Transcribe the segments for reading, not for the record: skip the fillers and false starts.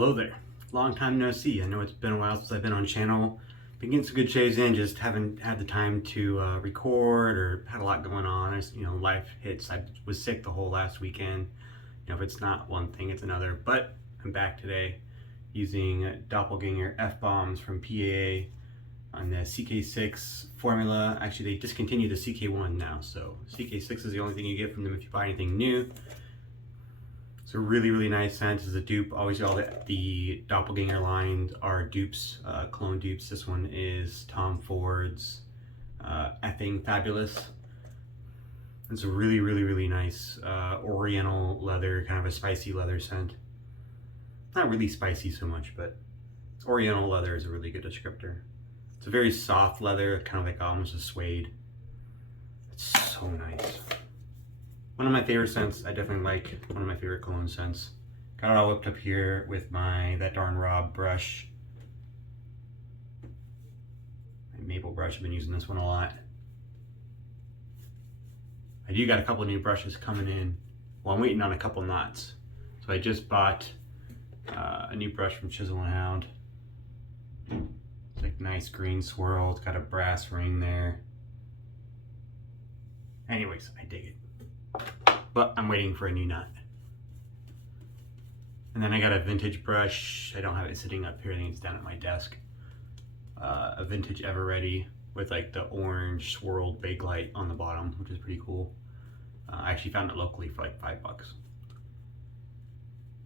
Hello there. Long time no see. I know it's been a while since I've been on channel. Been getting some good shaves in, just haven't had the time to record or had a lot going on. As you know, life hits. I was sick the whole last weekend. You know, if it's not one thing, it's another. But I'm back today using Doppelganger F-Bombs from PAA on the CK6 formula. Actually, they discontinued the CK1 now, so CK6 is the only thing you get from them if you buy anything new. It's a really, really nice scent. It's a dupe. Always all the Doppelganger lines are dupes, clone dupes. This one is Tom Ford's Effing Fabulous. It's a really, really, really nice oriental leather, kind of a spicy leather scent. Not really spicy so much, but oriental leather is a really good descriptor. It's a very soft leather, kind of like almost a suede. It's so nice. One of my favorite scents. I definitely like one of my favorite cologne scents. Got it all whipped up here with my That Darn Rob brush. My maple brush, I've been using this one a lot. I do got a couple new brushes coming in. Well, I'm waiting on a couple knots. So I just bought a new brush from Chisel and Hound. It's like nice green swirl. It's got a brass ring there. Anyways, I dig it. But I'm waiting for a new knot. And then I got a vintage brush. I don't have it sitting up here. I think it's down at my desk. A vintage Ever Ready with like the orange swirled bake light on the bottom, which is pretty cool. I actually found it locally for like $5.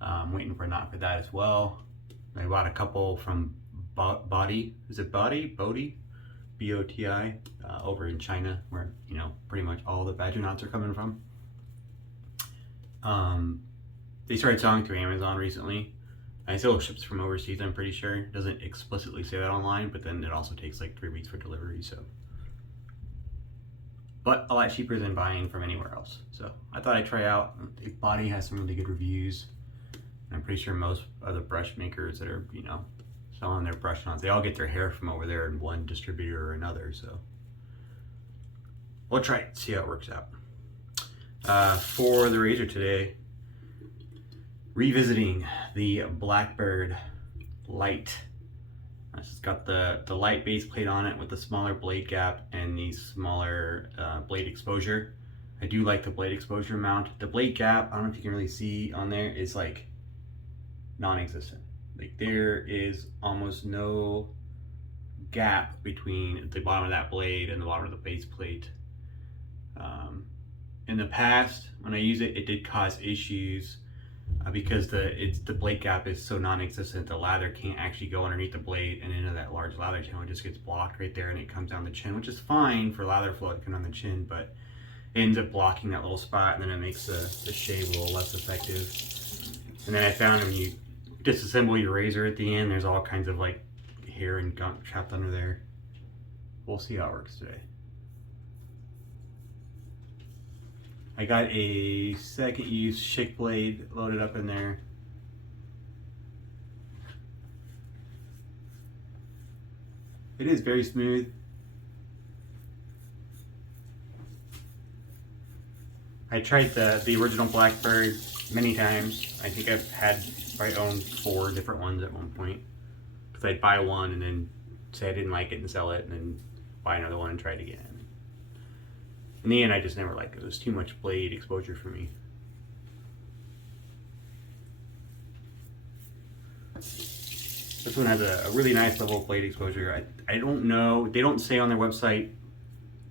I'm waiting for a knot for that as well. I bought a couple from Body. Is it Body? Body? B-O-T-I. Over in China, where, you know, pretty much all the badger knots are coming from. They started selling through Amazon recently. It still ships from overseas, I'm pretty sure. It doesn't explicitly say that online, but then it also takes like 3 weeks for delivery, so. But a lot cheaper than buying from anywhere else. So I thought I'd try out. Body has some really good reviews. I'm pretty sure most other brush makers that are, you know, selling their brush knots, they all get their hair from over there in one distributor or another, so. We'll try it, see how it works out. For the razor today, revisiting the Blackbird Lite. It's got the light base plate on it with the smaller blade gap and the smaller blade exposure. I do like the blade exposure amount. The blade gap, I don't know if you can really see on there, is like non-existent. Like there is almost no gap between the bottom of that blade and the bottom of the base plate. In the past, when I use it, it did cause issues because the blade gap is so non-existent. The lather can't actually go underneath the blade and into that large lather channel. It just gets blocked right there and it comes down the chin, which is fine for lather flow to come down the chin, but it ends up blocking that little spot, and then it makes the shave a little less effective. And then I found when you disassemble your razor at the end, there's all kinds of like hair and gunk trapped under there. We'll see how it works today. I got a second use Schick blade loaded up in there. It is very smooth. I tried the original Blackbird many times. I think I've had, I owned 4 different ones at one point. Because I'd buy one and then say I didn't like it and sell it, and then buy another one and try it again. In the end, I just never liked it. It was too much blade exposure for me. This one has a really nice level of blade exposure. I don't know, they don't say on their website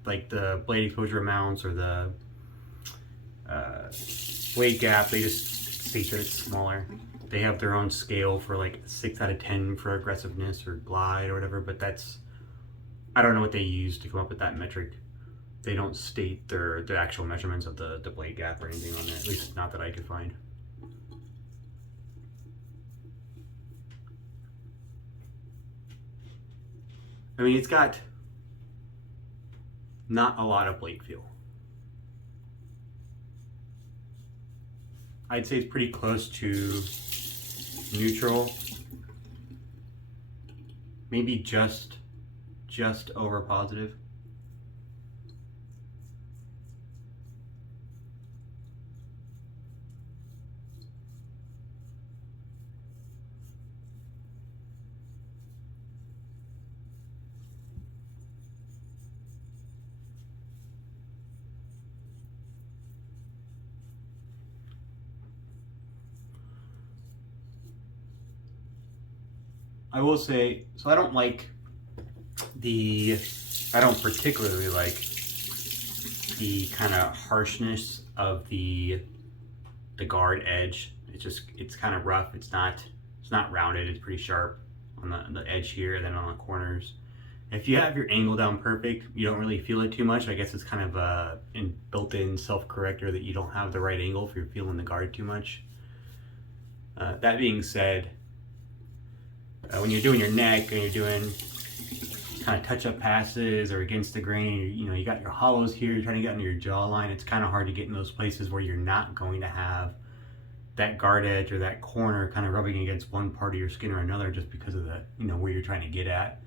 like the blade exposure amounts or the blade gap. They just state that it's smaller. They have their own scale for like 6 out of 10 for aggressiveness or glide or whatever, but that's, I don't know what they use to come up with that metric. They don't state the actual measurements of the blade gap or anything on there, at least not that I could find. I mean, it's got not a lot of blade feel. I'd say it's pretty close to neutral. Maybe just over positive. I will say, so I don't particularly like the kind of harshness of the guard edge. It's kind of rough. It's not rounded. It's pretty sharp on the edge here, and then on the corners. If you have your angle down perfect, you don't really feel it too much. I guess it's kind of a built-in self-corrector that you don't have the right angle if you're feeling the guard too much. That being said, when you're doing your neck and you're doing kind of touch-up passes or against the grain, you got your hollows here, you're trying to get under your jawline, it's kind of hard to get in those places where you're not going to have that guard edge or that corner kind of rubbing against one part of your skin or another just because of the, where you're trying to get at.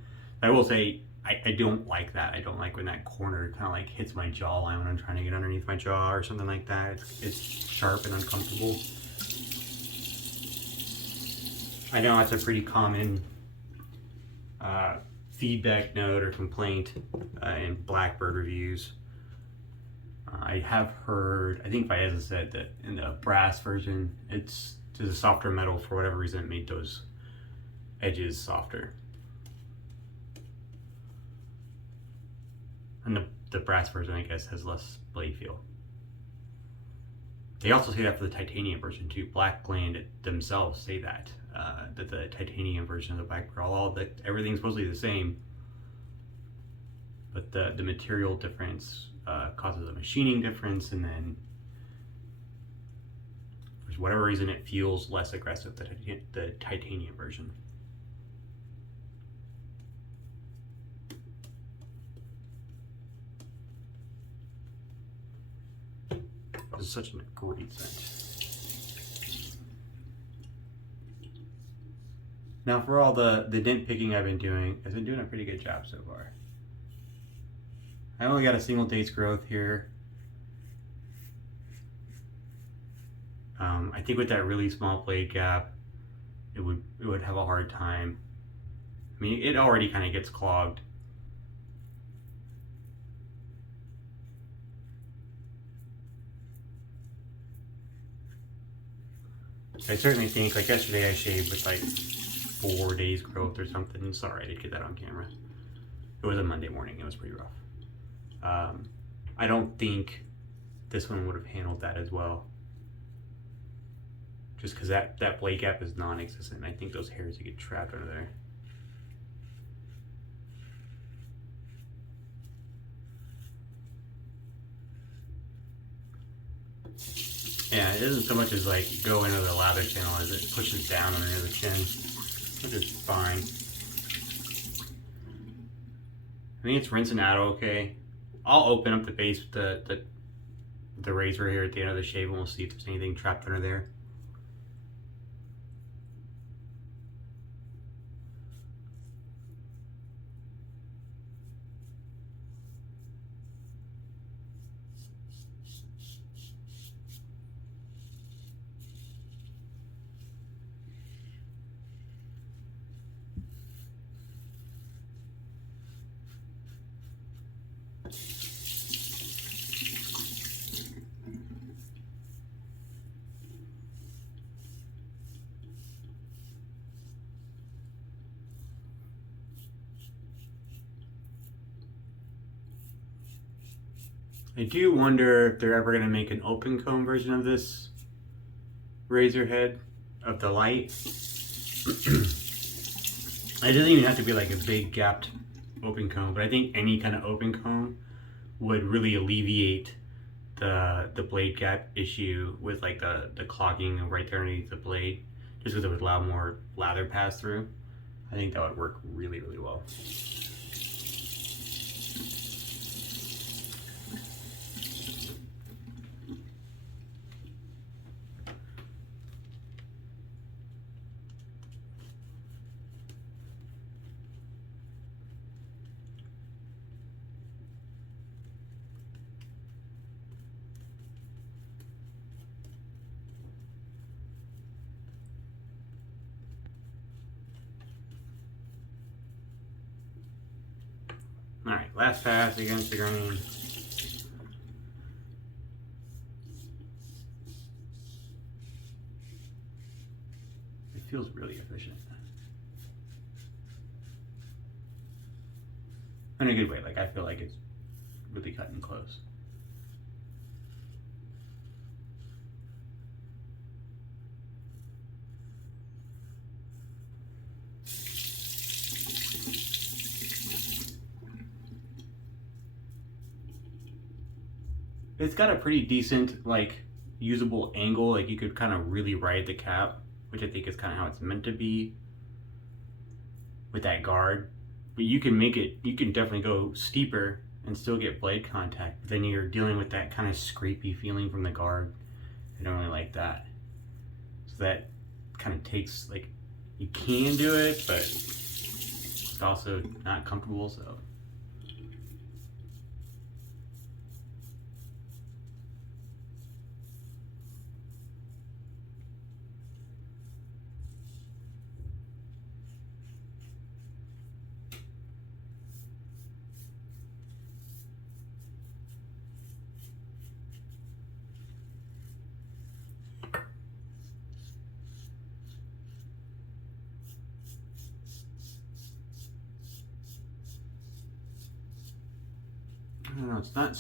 I will say, I don't like that. I don't like when that corner kind of like hits my jawline when I'm trying to get underneath my jaw or something like that. It's sharp and uncomfortable. I know that's a pretty common feedback note or complaint in Blackbird reviews. I have heard, I think Faeza said that in the brass version, it's a softer metal. For whatever reason, it made those edges softer. And the brass version, I guess, has less blade feel. They also say that for the titanium version too. Blackbird themselves say that the titanium version of the Blackbird, everything's supposedly the same, but the material difference causes a machining difference, and then for whatever reason it feels less aggressive, the titanium version. This is such a great scent. Now for all the dent picking I've been doing a pretty good job so far. I only got a single date's growth here. I think with that really small blade gap, it would have a hard time. I mean, it already kind of gets clogged. I certainly think, like yesterday I shaved with like 4 days growth or something. Sorry, I didn't get that on camera. It was a Monday morning, it was pretty rough. I don't think this one would have handled that as well. Just because that blade gap is non-existent. I think those hairs would get trapped under there. Yeah, it isn't so much as like go into the lather channel as it pushes down under the chin, which is fine. I think it's rinsing out okay. I'll open up the base with the razor here at the end of the shave, and we'll see if there's anything trapped under there. I do wonder if they're ever going to make an open comb version of this razor head of the Lite. It doesn't even have to be like a big gapped open comb, but I think any kind of open comb would really alleviate the blade gap issue with like the clogging right there underneath the blade, just because it would allow more lather pass through. I think that would work really, really well. All right, last pass against the grain. It feels really efficient. in a good way. Like I feel like it's really cutting close. It's got a pretty decent, like, usable angle. Like you could kind of really ride the cap, which I think is kind of how it's meant to be with that guard. But you can make it, you can definitely go steeper and still get blade contact. But then you're dealing with that kind of scrapey feeling from the guard. I don't really like that. So that kind of takes, like, you can do it, but it's also not comfortable, so. I don't know, it's not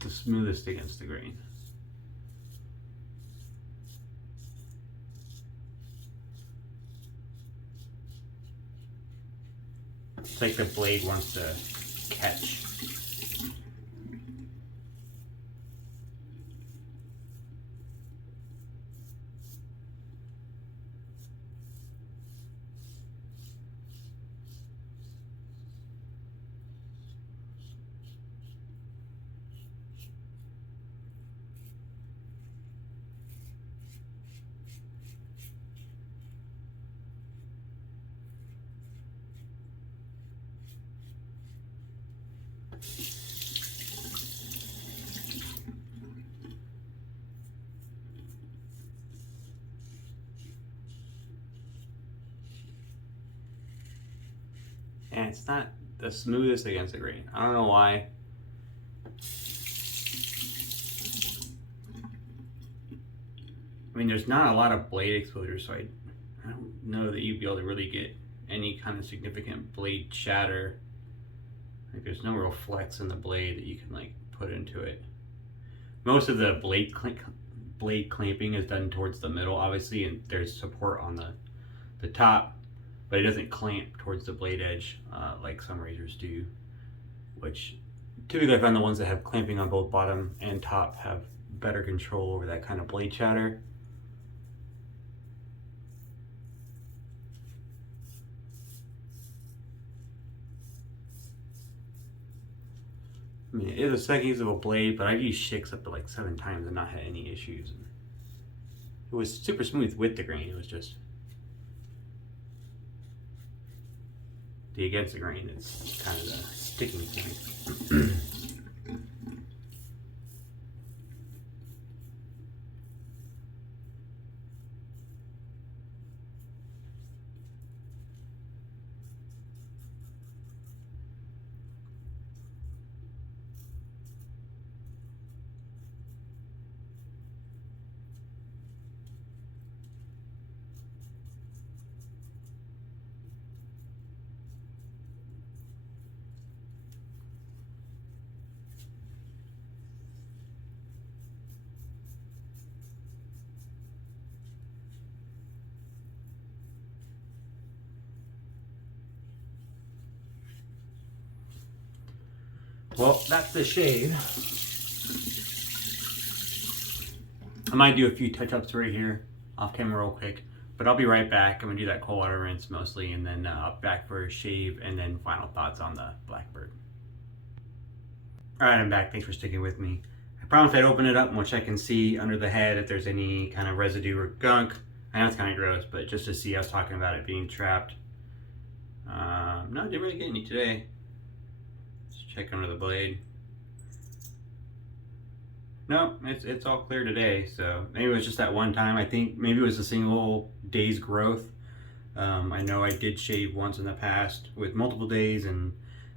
the smoothest against the grain. It's like the blade wants to catch. And it's not the smoothest against the grain. I don't know why. I mean, there's not a lot of blade exposure, so I don't know that you'd be able to really get any kind of significant blade shatter. Like, there's no real flex in the blade that you can, like, put into it. Most of the blade clamping is done towards the middle, obviously, and there's support on the top, but it doesn't clamp towards the blade edge like some razors do, which typically I find the ones that have clamping on both bottom and top have better control over that kind of blade shatter. I mean, it is a second use of a blade, but I've used Schicks up to like 7 times and not had any issues. It was super smooth with the grain. It was just the against the grain. It's kind of the sticking point. Well, that's the shave. I might do a few touch-ups right here off camera real quick, but I'll be right back. I'm gonna do that cold water rinse mostly, and then I'll be back for a shave and then final thoughts on the Blackbird. All right, I'm back. Thanks for sticking with me. I promised I'd open it up and we'll check and see under the head if there's any kind of residue or gunk. I know it's kind of gross, but just to see, I was talking about it being trapped. No, I didn't really get any today. Check under the blade. No, it's all clear today, so maybe it was just that one time. I think maybe it was a single day's growth. I know I did shave once in the past with multiple days, and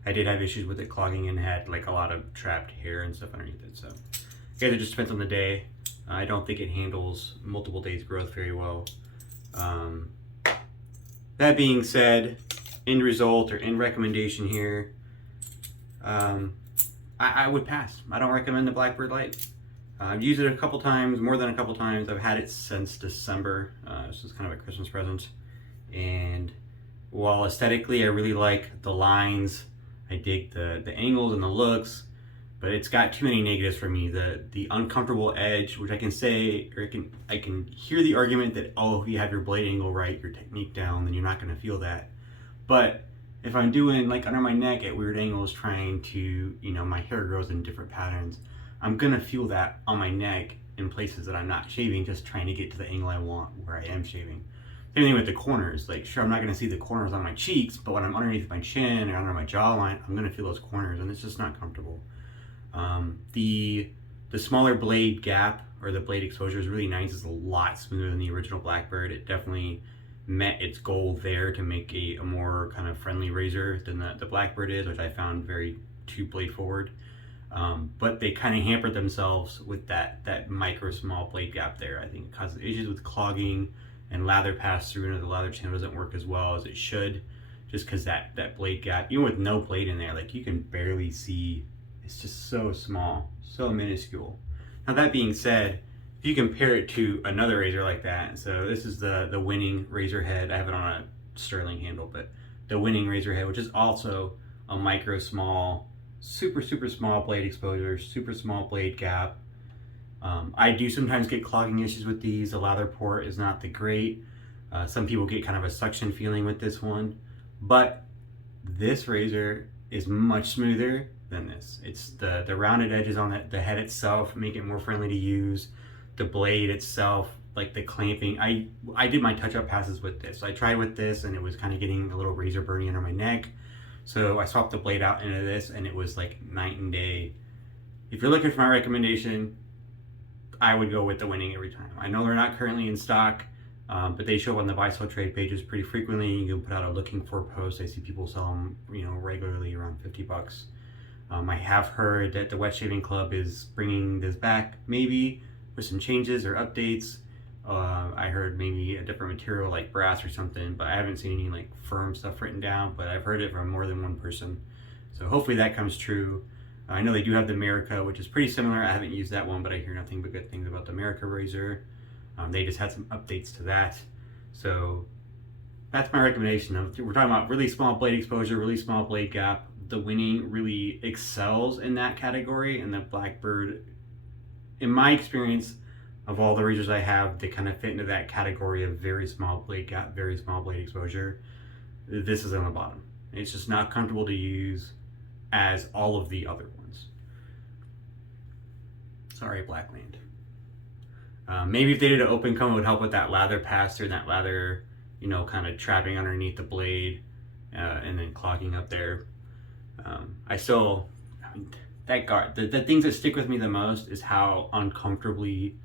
I did have issues with it clogging and had like a lot of trapped hair and stuff underneath it. So I guess it just depends on the day. I don't think it handles multiple days growth very well. That being said, end result or end recommendation here, I would pass. I don't recommend the Blackbird Lite. I've used it a couple times, more than a couple times. I've had it since December. This is kind of a Christmas present. And while aesthetically I really like the lines, I dig the angles and the looks, but it's got too many negatives for me. The uncomfortable edge, which I can say, or I can hear the argument that, oh, if you have your blade angle right, your technique down, then you're not going to feel that. But if I'm doing like under my neck at weird angles, trying to, you know, my hair grows in different patterns, I'm gonna feel that on my neck in places that I'm not shaving, just trying to get to the angle I want where I am shaving. Same thing with the corners. Like, sure, I'm not gonna see the corners on my cheeks, but when I'm underneath my chin or under my jawline, I'm gonna feel those corners, and it's just not comfortable. The smaller blade gap or the blade exposure is really nice. It's a lot smoother than the original Blackbird. It definitely met its goal there to make a more kind of friendly razor than the Blackbird is, which I found very too blade forward. But they kind of hampered themselves with that micro small blade gap there. I think it causes issues with clogging and lather pass through, and the lather channel doesn't work as well as it should, just because that blade gap, even with no blade in there, like you can barely see. It's just so small, so minuscule. Now that being said, if you compare it to another razor like that, so this is the Winning razor head. I have it on a sterling handle, but the Winning razor head, which is also a micro small, super small blade exposure, super small blade gap. I do sometimes get clogging issues with these. The lather port is not the great. Some people get kind of a suction feeling with this one, but this razor is much smoother than this. It's the rounded edges on the head itself make it more friendly to use. The blade itself, like the clamping, I did my touch-up passes with this. I tried with this and it was kind of getting a little razor burning under my neck. So I swapped the blade out into this and it was like night and day. If you're looking for my recommendation, I would go with the Winning every time. I know they're not currently in stock, but they show up on the buy sell trade pages pretty frequently. You can put out a looking for post. I see people sell them, you know, regularly around 50 bucks. I have heard that the Wet Shaving Club is bringing this back, maybe with some changes or updates. I heard maybe a different material like brass or something, but I haven't seen any like firm stuff written down, but I've heard it from more than one person. So hopefully that comes true. I know they do have the America, which is pretty similar. I haven't used that one, but I hear nothing but good things about the America razor. They just had some updates to that. So that's my recommendation. We're talking about really small blade exposure, really small blade gap. The Winning really excels in that category, and the Blackbird, in my experience, of all the razors I have, they kind of fit into that category of very small blade gap, very small blade exposure. This is on the bottom. It's just not comfortable to use as all of the other ones. Sorry, Blackland. Maybe if they did an open comb, it would help with that lather pass through, that lather, you know, kind of trapping underneath the blade and then clogging up there. I mean, that guard, the things that stick with me the most is how uncomfortably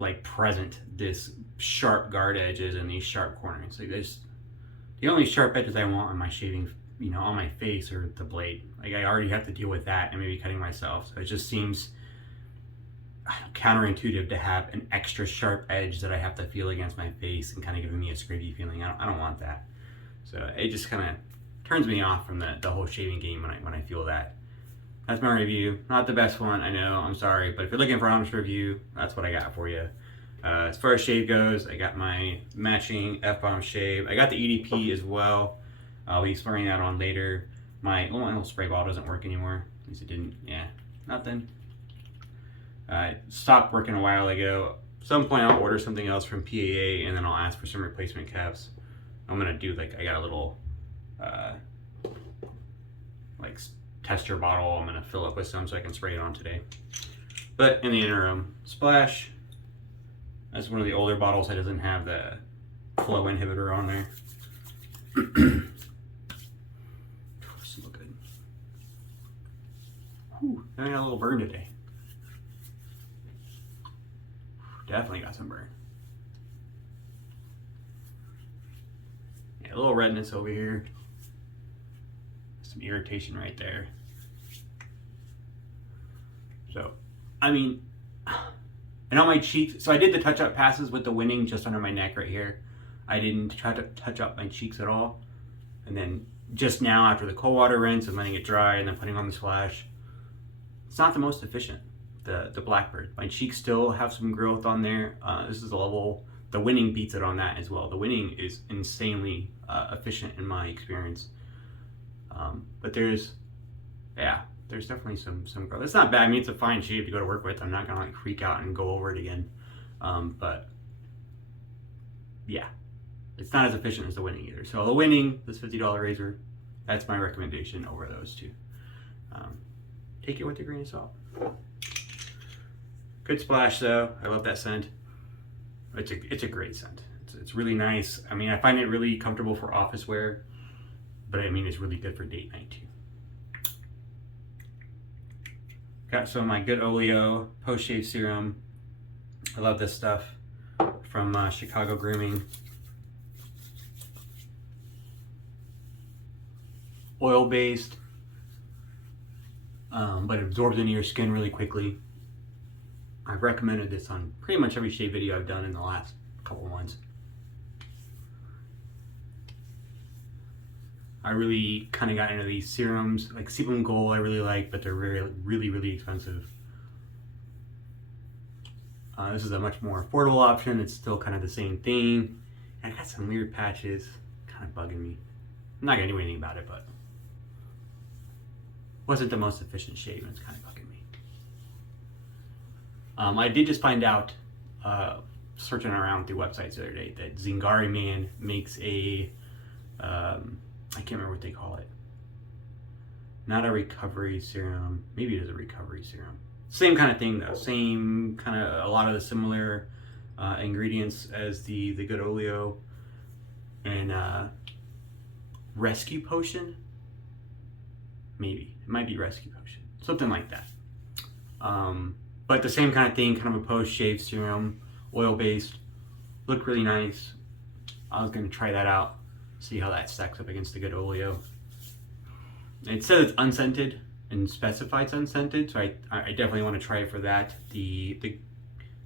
like present this sharp guard edge is and these sharp corners. Like the only sharp edges I want on my shaving, you know, on my face or the blade. Like I already have to deal with that and maybe cutting myself. So it just seems counterintuitive to have an extra sharp edge that I have to feel against my face and kind of giving me a scrapey feeling. I don't want that. So it just kind of turns me off from the whole shaving game when I feel that. That's my review. Not the best one, I know, I'm sorry, but if you're looking for an honest review, that's what I got for you. As far as shave goes, I got my matching F-Bombs shave. I got the EDP as well. I'll be spraying that on later. My little spray bottle doesn't work anymore. At least it didn't. Yeah, nothing. I stopped working a while ago. At some point I'll order something else from PAA and then I'll ask for some replacement caps. I'm gonna do like, I got a little like tester bottle I'm gonna fill up with some so I can spray it on today. But in the interim, Splash. That's one of the older bottles that doesn't have the flow inhibitor on there. This look good. Whew, I got a little burn today. Definitely got some burn. Yeah, a little redness over here. Some irritation right there. So, I mean, and on my cheeks, so I did the touch-up passes with the Winning just under my neck right here. I didn't try to touch up my cheeks at all. And then just now after the cold water rinse and letting it dry and then putting on the splash. It's not the most efficient, the Blackbird. My cheeks still have some growth on there. This is a level, the winning beats it on that as well. The winning is insanely efficient in my experience. But there's definitely some growth. It's not bad. I mean, it's a fine shade to go to work with. I'm not gonna like freak out and go over it again. But yeah, it's not as efficient as the winning either. So the winning, this $50 razor, that's my recommendation over those two. Take it with a grain of salt. Good splash though. I love that scent. It's a great scent. It's really nice. I mean, I find it really comfortable for office wear, but I mean, it's really good for date night too. Got some of my good Oleo post-shave serum. I love this stuff from Chicago Grooming. Oil-based, but it absorbs into your skin really quickly. I've recommended this on pretty much every shave video I've done in the last couple months. I really kind of got into these serums, like Sebum Gold I really like, but they're really expensive. This is a much more affordable option. It's still kind of the same thing. And I got some weird patches kind of bugging me. I'm not gonna do anything about it, but wasn't the most efficient shave and it's kind of bugging me. I did just find out, searching around through websites the other day, that Zingari Man makes a, I can't remember what they call it. Not a recovery serum. Maybe it is a recovery serum. Same kind of thing though. Same kind of, a lot of the similar ingredients as the good Oleo. And rescue potion? Maybe. It might be rescue potion. Something like that. But the same kind of thing, kind of a post-shave serum, oil-based. Looked really nice. I was going to try that out. See how that stacks up against the good Oleo. It says it's unscented and specifies unscented, so I definitely want to try it for that. The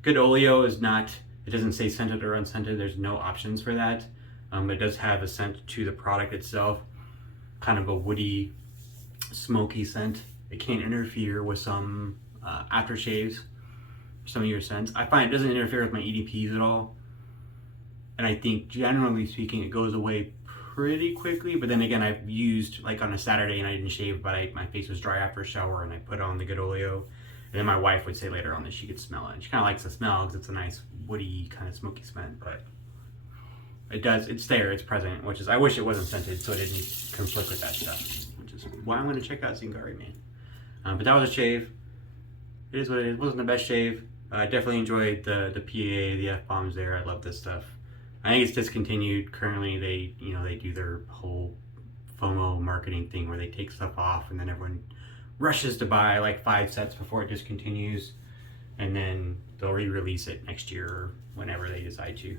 good Oleo is not, it doesn't say scented or unscented. There's no options for that. It does have a scent to the product itself, kind of a woody, smoky scent. It can't interfere with some aftershaves, some of your scents. I find it doesn't interfere with my EDPs at all. And I think generally speaking, it goes away pretty quickly. But then again, I've used, like on a Saturday and I didn't shave, but my face was dry after a shower and I put on the good Oleo. And then my wife would say later on that she could smell it. And she kind of likes the smell because it's a nice woody kind of smoky scent, but it's there, it's present, which is, I wish it wasn't scented so it didn't conflict with that stuff, which is why I'm going to check out Zingari Man. But that was a shave. It is what it is. It wasn't the best shave. I definitely enjoyed the PAA, the F-Bombs there. I love this stuff. I think it's discontinued currently. They do their whole FOMO marketing thing where they take stuff off and then everyone rushes to buy like 5 sets before it discontinues, and then they'll re-release it next year or whenever they decide to.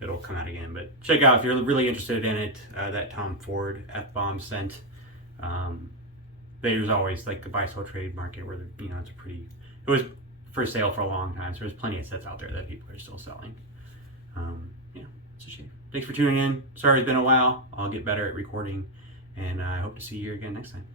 It'll come out again. But check out if you're really interested in it, that Tom Ford F-Bomb scent. There's always like the buy sell trade market where it was for sale for a long time, so there's plenty of sets out there that people are still selling. Yeah, it's a shame. Thanks for tuning in. Sorry it's been a while. I'll get better at recording, and I hope to see you again next time.